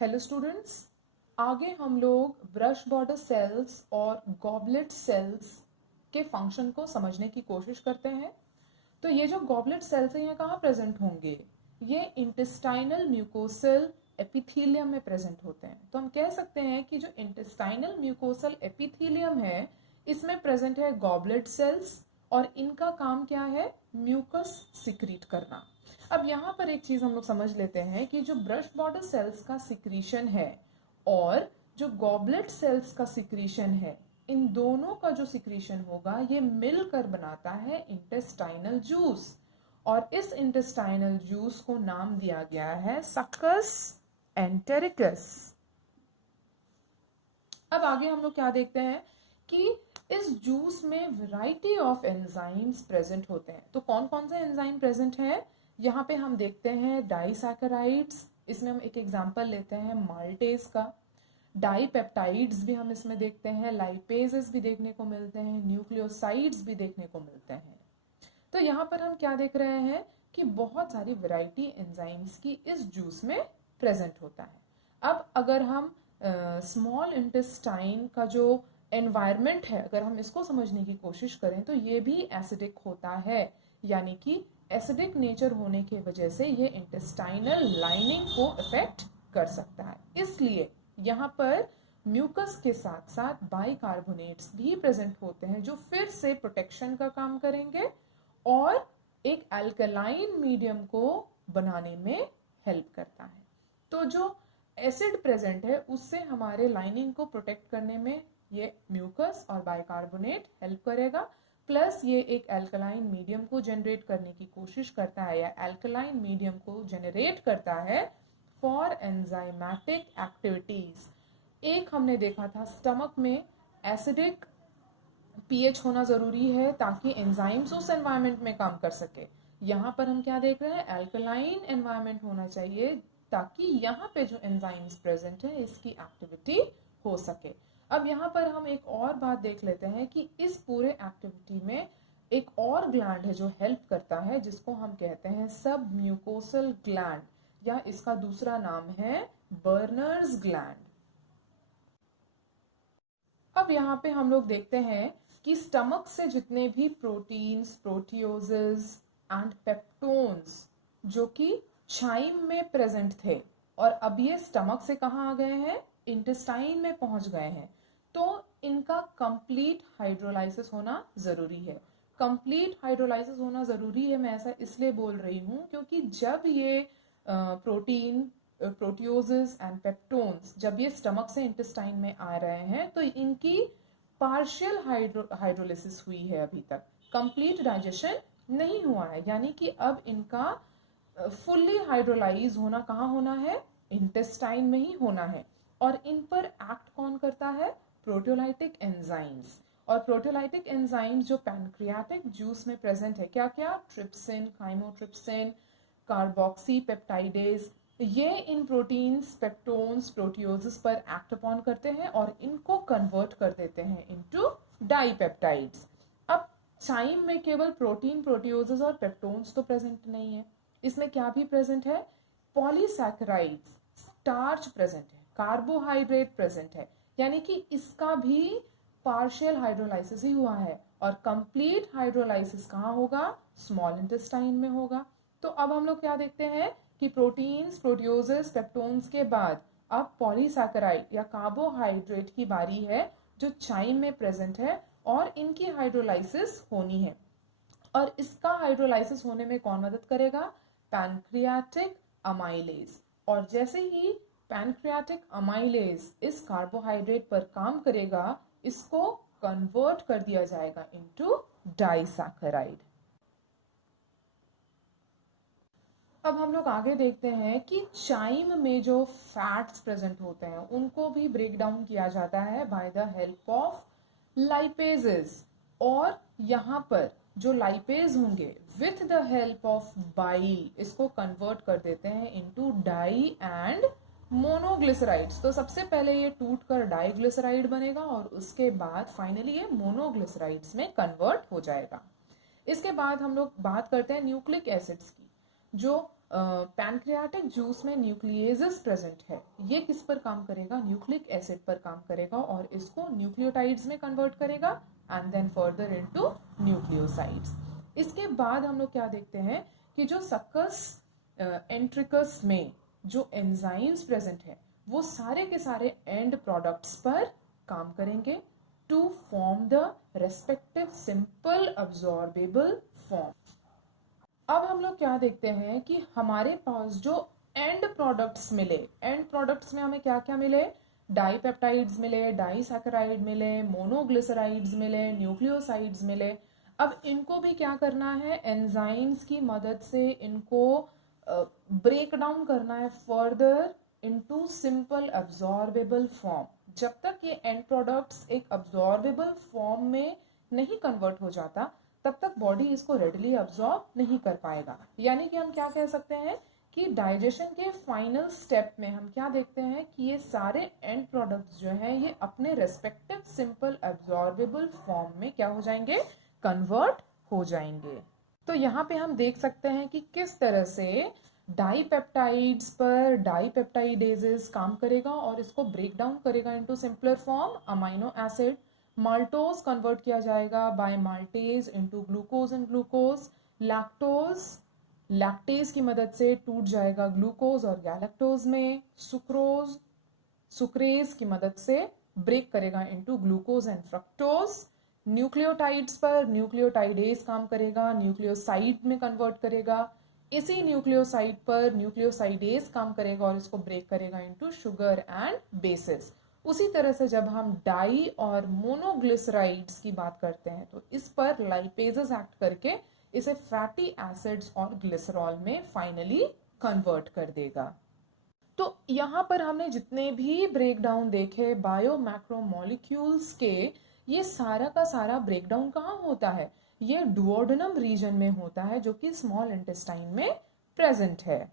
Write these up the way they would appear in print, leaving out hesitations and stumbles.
Hello students, आगे हम लोग ब्रश बॉर्डर सेल्स और गॉबलेट सेल्स के फंक्शन को समझने की कोशिश करते हैं। तो ये जो गॉबलेट सेल्स हैं ये कहाँ प्रेजेंट होंगे? ये इंटेस्टाइनल म्यूकोसल एपिथेलियम में प्रेजेंट होते हैं। तो हम कह सकते हैं कि जो इंटेस्टाइनल म्यूकोसल एपिथेलियम है इसमें प्रेजेंट है गॉबलेट सेल्स और इनका काम क्या है? म्यूकस सिक्रीट करना। अब यहाँ पर एक चीज हम लोग समझ लेते हैं कि जो ब्रश बॉर्डर सेल्स का सिक्रीशन है और जो गॉबलेट सेल्स का सिक्रीशन है, इन दोनों का जो सिक्रीशन होगा ये मिलकर बनाता है इंटेस्टाइनल जूस, और इस इंटेस्टाइनल जूस को नाम दिया गया है सक्कस एंटेरिकस। अब आगे हम लोग क्या देखते हैं कि इस जूस में वैरायटी ऑफ एंजाइम्स प्रेजेंट होते हैं। तो कौन कौन से एंजाइम प्रेजेंट है? यहाँ पे हम देखते हैं डाइसैकेराइड्स, इसमें हम एक एग्जांपल लेते हैं माल्टेज का। डाइपेप्टाइड्स भी हम इसमें देखते हैं, लाइपेजेस भी देखने को मिलते हैं, न्यूक्लियोसाइड्स भी देखने को मिलते हैं। तो यहाँ पर हम क्या देख रहे हैं कि बहुत सारी वैरायटी एंजाइम्स की इस जूस में प्रेजेंट होता है। अब अगर हम स्मॉल इंटेस्टाइन का जो एनवायरनमेंट है, अगर हम इसको समझने की कोशिश करें तो ये भी एसिडिक होता है, यानी कि एसिडिक नेचर होने की वजह से ये इंटेस्टाइनल लाइनिंग को इफेक्ट कर सकता है। इसलिए यहाँ पर म्यूकस के साथ साथ बाइकार्बोनेट्स भी प्रेजेंट होते हैं जो फिर से प्रोटेक्शन का काम करेंगे और एक अल्कलाइन मीडियम को बनाने में हेल्प करता है। तो जो एसिड प्रेजेंट है उससे हमारे लाइनिंग को प्रोटेक्ट करने में ये म्यूकस और बाइकार्बोनेट हेल्प करेगा, प्लस ये एक अल्कलाइन मीडियम को जनरेट करने की कोशिश करता है या अल्कलाइन मीडियम को जनरेट करता है फॉर एंजाइमेटिक एक्टिविटीज। एक हमने देखा था स्टमक में एसिडिक पीएच होना जरूरी है ताकि एंजाइम्स उस एनवायरनमेंट में काम कर सके। यहाँ पर हम क्या देख रहे हैं? अल्कलाइन एनवायरनमेंट होना चाहिए ताकि यहाँ पे जो एंजाइम्स प्रेजेंट है इसकी एक्टिविटी हो सके। अब यहाँ पर हम एक और बात देख लेते हैं कि इस पूरे एक्टिविटी में एक और ग्लैंड है जो हेल्प करता है, जिसको हम कहते हैं सब म्यूकोसल ग्लैंड, या इसका दूसरा नाम है बर्नर्स ग्लैंड। अब यहाँ पे हम लोग देखते हैं कि स्टमक से जितने भी प्रोटीन्स, प्रोटियोजेस एंड पेप्टोन्स जो कि चाइम में प्रेजेंट थे और अब ये स्टमक से कहाँ आ गए हैं? इंटेस्टाइन में पहुंच गए हैं। तो इनका कंप्लीट हाइड्रोलाइसिस होना जरूरी है। कंप्लीट हाइड्रोलाइसिस होना जरूरी है, मैं ऐसा इसलिए बोल रही हूँ क्योंकि जब ये प्रोटीन, प्रोटियोजेस एंड पेप्टोन्स जब ये स्टमक से इंटेस्टाइन में आ रहे हैं तो इनकी पार्शियल हाइड्रोलिसिस हुई है, अभी तक कंप्लीट डाइजेशन नहीं हुआ है, यानी कि अब इनका फुल्ली हाइड्रोलाइज होना कहाँ होना है? इंटेस्टाइन में ही होना है। और इन पर एक्ट कौन करता है? Proteolytic enzymes. और प्रोटियोलाइटिक एंजाइम्स जो पैनक्रियाटिक जूस में प्रेजेंट है, क्या क्या? ट्रिप्सिन, काइमोट्रिप्सिन, कार्बोक्सी पेप्टाइडेज, ये इन प्रोटीन्स, पेप्टोन्स, प्रोटियोजेस पर एक्ट अपॉन करते हैं और इनको कन्वर्ट कर देते हैं इनटू डाइपेप्टाइड्स। अब चाइम में केवल प्रोटीन, प्रोटियोजेस और पेप्टोन्स तो प्रेजेंट नहीं है, इसमें क्या भी प्रेजेंट है? पॉलीसैकेराइड्स, स्टार्च प्रेजेंट है, कार्बोहाइड्रेट प्रेजेंट है, यानी कि इसका भी पार्शियल हाइड्रोलाइसिस ही हुआ है। और कंप्लीट हाइड्रोलाइसिस कहाँ होगा? स्मॉल इंटेस्टाइन में होगा। तो अब हम लोग क्या देखते हैं कि प्रोटीन्स, प्रोटियोजेस, पेप्टोन्स के बाद अब पॉलीसैकेराइड या कार्बोहाइड्रेट की बारी है जो चाइम में प्रेजेंट है और इनकी हाइड्रोलाइसिस होनी है। और इसका हाइड्रोलाइसिस होने में कौन मदद करेगा? Pancreatic amylase. और जैसे ही पैनक्रियाटिक अमाइलेज इस कार्बोहाइड्रेट पर काम करेगा, इसको कन्वर्ट कर दिया जाएगा इनटू डाइसैकेराइड। अब हम लोग आगे देखते हैं कि चाइम में जो फैट्स प्रेजेंट होते हैं उनको भी ब्रेक डाउन किया जाता है by the help of lipases. और यहाँ पर जो लाइपेज होंगे with the help of bile इसको कन्वर्ट कर देते हैं इनटू डाई एंड मोनोग्लिसराइड्स। तो सबसे पहले ये टूट कर डाइग्लिसराइड बनेगा और उसके बाद फाइनली ये मोनोग्लिसराइड्स में कन्वर्ट हो जाएगा। इसके बाद हम लोग बात करते हैं न्यूक्लिक एसिड्स की, जो पैनक्रियाटिक जूस में न्यूक्लियेजेस प्रेजेंट है, ये किस पर काम करेगा, न्यूक्लिक एसिड पर काम करेगा और इसको न्यूक्लियोटाइड्स में कन्वर्ट करेगा and then further into nucleosides. इसके बाद हम लोग क्या देखते हैं कि जो सक्कस एंट्रिकस में जो एंजाइम्स प्रेजेंट है वो सारे के सारे एंड प्रोडक्ट्स पर काम करेंगे to form the respective simple absorbable form. अब हम लोग क्या देखते हैं कि हमारे पास जो एंड प्रोडक्ट्स मिले, एंड प्रोडक्ट्स में हमें क्या क्या मिले, डाइपेप्टाइड्स मिले, डाइसैकेराइड मिले, मोनोग्लिसराइड्स मिले, न्यूक्लियोसाइड्स मिले। अब इनको भी क्या करना है, एंजाइम्स की मदद से इनको ब्रेक डाउन करना है further into simple absorbable form. जब तक ये एंड प्रोडक्ट्स एक अब्सॉर्बेबल फॉर्म में नहीं कन्वर्ट हो जाता तब तक बॉडी इसको रेडली अब्सॉर्ब नहीं कर पाएगा। यानी कि हम क्या कह सकते हैं कि डाइजेशन के फाइनल स्टेप में हम क्या देखते हैं कि ये सारे एंड प्रोडक्ट्स जो हैं ये अपने रेस्पेक्टिव सिंपल अब्सॉर्बेबल फॉर्म में क्या हो जाएंगे, कन्वर्ट हो जाएंगे। तो यहाँ पे हम देख सकते हैं कि किस तरह से डाइपेप्टाइड्स पर डाइपेप्टाइडेजेस काम करेगा और इसको ब्रेक डाउन करेगा into simpler form amino acid. Maltose convert किया जाएगा by maltase into glucose and glucose. Lactose lactase की मदद से टूट जाएगा ग्लूकोज और गैलेक्टोज में। सुक्रोज सुक्रेज की मदद से ब्रेक करेगा into glucose and fructose. Nucleotides पर न्यूक्लियोटाइडेज काम करेगा, न्यूक्लियोसाइड में कन्वर्ट करेगा। इसी न्यूक्लियोसाइड पर न्यूक्लियोसाइडेज काम करेगा और इसको ब्रेक करेगा इनटू शुगर एंड बेसिस। उसी तरह से जब हम डाई और मोनोग्लिसराइड्स की बात करते हैं तो इस पर लाइपेजेस एक्ट करके इसे फैटी एसिड्स और ग्लिसरॉल में फाइनली कन्वर्ट कर देगा। तो यहाँ पर हमने जितने भी ब्रेकडाउन देखे बायो मैक्रोमोलिक्यूल्स के, ये सारा का सारा ब्रेकडाउन कहाँ होता है, ये डुओडेनम रीजन में होता है जो कि स्मॉल इंटेस्टाइन में प्रेजेंट है।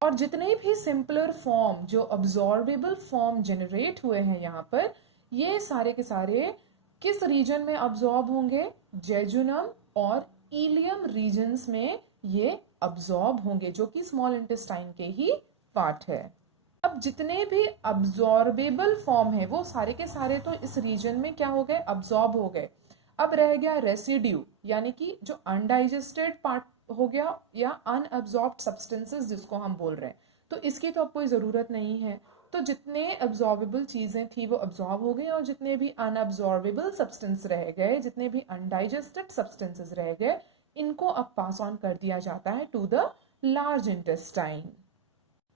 और जितने भी सिंपलर फॉर्म जो अब्सॉर्बेबल फॉर्म जनरेट हुए हैं यहाँ पर, ये सारे के सारे किस रीजन में अब्सॉर्ब होंगे, जेजुनम और इलियम रीजन्स में ये अब्सॉर्ब होंगे जो कि स्मॉल इंटेस्टाइन के ही पार्ट है। अब जितने भी अब्सॉर्बेबल फॉर्म है वो सारे के सारे तो इस रीजन में क्या हो गए, अब्सॉर्ब हो गए। अब रह गया रेसिड्यू, यानी कि जो अनडाइजेस्टेड पार्ट हो गया या अनअब्सॉर्ब्ड सब्सटेंसेस जिसको हम बोल रहे हैं, तो इसकी तो अब कोई ज़रूरत नहीं है। तो जितने अब्सॉर्बेबल चीज़ें थी वो अब्सॉर्ब हो गई और जितने भी अनअब्सॉर्बेबल सब्सटेंस रह गए, जितने भी अनडाइजेस्टेड सब्सटेंसेस रह गए, इनको अब पास ऑन कर दिया जाता है टू द लार्ज इंटेस्टाइन।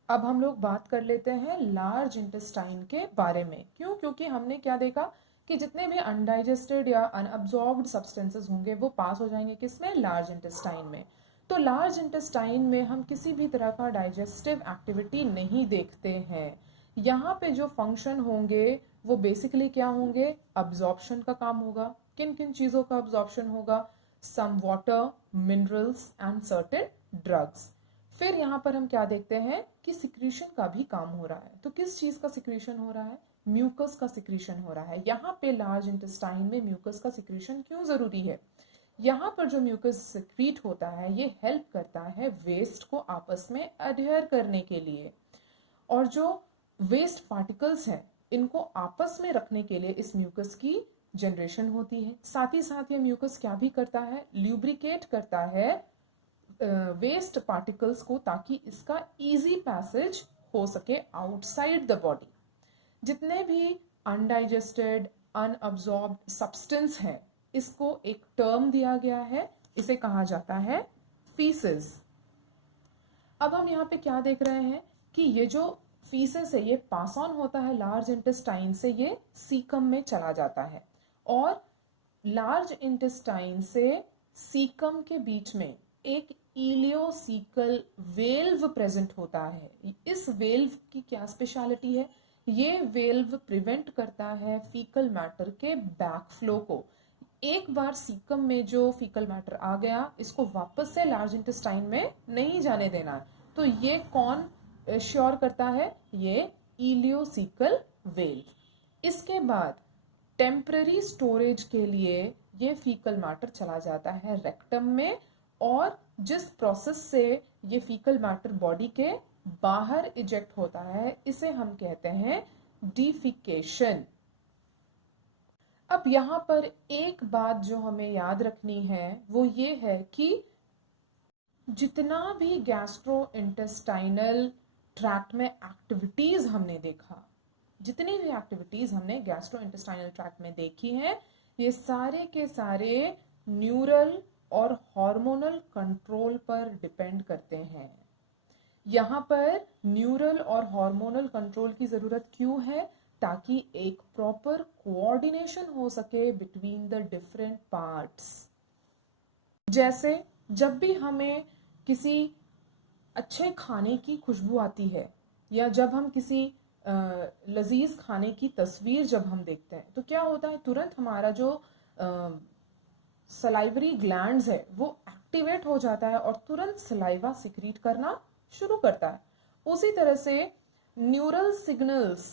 अब हम लोग बात कर लेते हैं लार्ज इंटेस्टाइन के बारे में। क्यों? क्योंकि हमने क्या देखा कि जितने भी अनडाइजेस्टेड या अनअब्सॉर्ब्ड सब्सटेंसेस होंगे वो पास हो जाएंगे किसमें, लार्ज इंटेस्टाइन में। तो लार्ज इंटेस्टाइन में हम किसी भी तरह का डाइजेस्टिव एक्टिविटी नहीं देखते हैं। यहाँ पे जो फंक्शन होंगे वो बेसिकली क्या होंगे, अब्जॉर्प्शन का काम होगा। किन किन चीज़ों का अब्जॉर्प्शन होगा, some water, minerals and certain drugs. फिर यहाँ पर हम क्या देखते हैं कि सिक्रीशन का भी काम हो रहा है। तो किस चीज़ का सिक्रीशन हो रहा है, म्यूकस का सिक्रीशन हो रहा है। यहाँ पे लार्ज इंटेस्टाइन में म्यूकस का सिक्रीशन क्यों ज़रूरी है, यहाँ पर जो म्यूकस सिक्रीट होता है ये हेल्प करता है वेस्ट को आपस में अडहेयर करने के लिए, और जो वेस्ट पार्टिकल्स हैं इनको आपस में रखने के लिए इस म्यूकस की जनरेशन होती है। साथ ही साथ ये म्यूकस क्या भी करता है, ल्यूब्रिकेट करता है वेस्ट पार्टिकल्स को, ताकि इसका इजी पैसेज हो सके आउटसाइड द बॉडी। जितने भी अनडाइजेस्टेड अनअब्सॉर्ब्ड सब्सटेंस हैं इसको एक टर्म दिया गया है, इसे कहा जाता है फीसेस। अब हम यहाँ पे क्या देख रहे हैं कि ये जो फीसेस है ये पास ऑन होता है लार्ज इंटेस्टाइन से, ये सीकम में चला जाता है और लार्ज इंटेस्टाइन से सीकम के बीच में एक इलियोसीकल वेल्व प्रेजेंट होता है। इस वेल्व की क्या स्पेशलिटी है, ये वेल्व प्रिवेंट करता है फीकल मैटर के बैकफ्लो को। एक बार सीकम में जो फीकल मैटर आ गया इसको वापस से लार्ज इंटेस्टाइन में नहीं जाने देना। तो ये कौन श्योर करता है, ये इलियोसीकल वेल्व। इसके बाद टेम्पररी स्टोरेज के लिए ये फीकल मैटर चला जाता है रेक्टम में, और जिस प्रोसेस से ये फीकल मैटर बॉडी के बाहर इजेक्ट होता है, इसे हम कहते हैं डिफिकेशन। अब यहाँ पर एक बात जो हमें याद रखनी है वो ये है कि जितना भी गैस्ट्रो इंटेस्टाइनल ट्रैक्ट में एक्टिविटीज हमने देखा, जितनी भी एक्टिविटीज हमने गैस्ट्रो इंटेस्टाइनल ट्रैक्ट में देखी हैं, ये सारे के सारे न्यूरल और हार्मोनल कंट्रोल पर डिपेंड करते हैं। यहाँ पर न्यूरल और हार्मोनल कंट्रोल की जरूरत क्यों है? ताकि एक प्रॉपर कोऑर्डिनेशन हो सके बिटवीन द डिफरेंट पार्ट्स। जैसे जब भी हमें किसी अच्छे खाने की खुशबू आती है या जब हम किसी लजीज खाने की तस्वीर जब हम देखते हैं तो क्या होता है, तुरंत हमारा जो सलाइवरी ग्लैंड्स है वो एक्टिवेट हो जाता है और तुरंत सलाइवा सिक्रीट करना शुरू करता है। उसी तरह से न्यूरल सिग्नल्स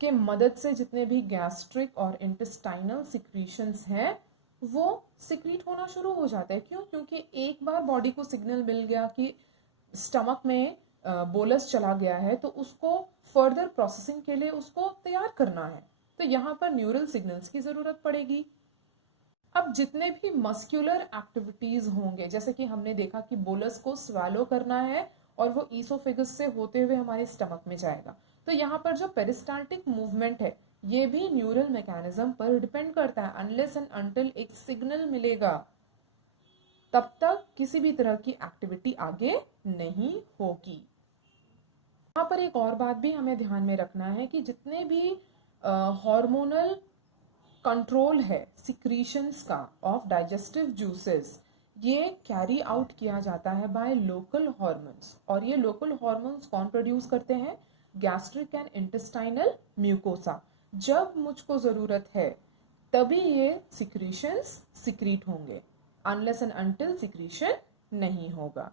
के मदद से जितने भी गैस्ट्रिक और इंटेस्टाइनल सिक्रीशंस हैं वो सिक्रीट होना शुरू हो जाते हैं। क्यों? क्योंकि एक बार बॉडी को सिग्नल मिल गया कि स्टमक में बोलस चला गया है तो उसको फर्दर प्रोसेसिंग के लिए उसको तैयार करना है, तो यहाँ पर न्यूरल सिग्नल्स की जरूरत पड़ेगी। अब जितने भी मस्कुलर एक्टिविटीज होंगे, जैसे कि हमने देखा कि बोलस को स्वेलो करना है और वो ईसोफेगस से होते हुए हमारे स्टमक में जाएगा, तो यहाँ पर जो पेरिस्टाल्टिक मूवमेंट है ये भी न्यूरल मैकेनिज्म पर डिपेंड करता है। अनलेस एंड अनटिल एक सिग्नल मिलेगा तब तक किसी भी तरह की एक्टिविटी आगे नहीं होगी। यहाँ पर एक और बात भी हमें ध्यान में रखना है कि जितने भी हार्मोनल कंट्रोल है सिक्रीशंस का ऑफ डाइजेस्टिव जूसेस, ये कैरी आउट किया जाता है बाय लोकल हार्मोन्स। और ये लोकल हार्मोन्स कौन प्रोड्यूस करते हैं? Gastric and intestinal mucosa. जब मुझको जरूरत है तभी ये सिक्रीशंस सिक्रीट होंगे, अनलेस एंड अनटिल सिक्रीशन नहीं होगा।